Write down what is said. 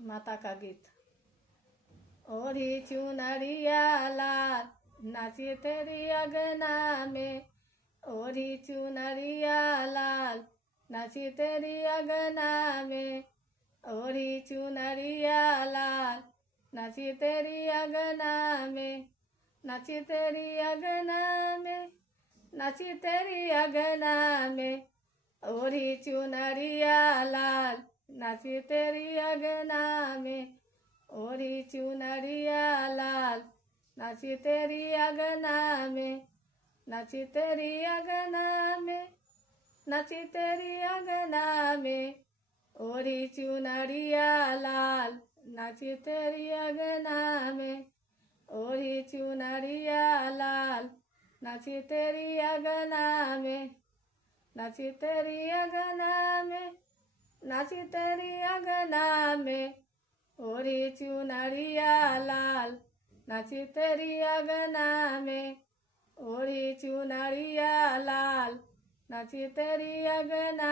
माता का गीत। ओढ़ी चुनरिया लाल नाची तेरी अगना में, ओढ़ी चुनरिया लाल नाची तेरी अगना में, ओढ़ी चुनरिया लाल नाची तेरी अगना में, नाची तेरी अगना में, नाची तेरी अगना में, ओढ़ी चुनरिया लाल नाची तेरी अगना में, ओढ़ी चुनरिया लाल नाची तेरी अगना में, नाची तेरी अगना में, नाची तेरी अगना में, ओढ़ी चुनरिया लाल नाची तेरी अगना में, ओढ़ी चुनरिया लाल नाची तेरी अगना में, नाची तेरी अगना में, नाची तेरी अगना में, ओढ़ी चुनरिया लाल नाची तेरी अगना में, ओढ़ी चुनरिया लाल नाची तेरी अगना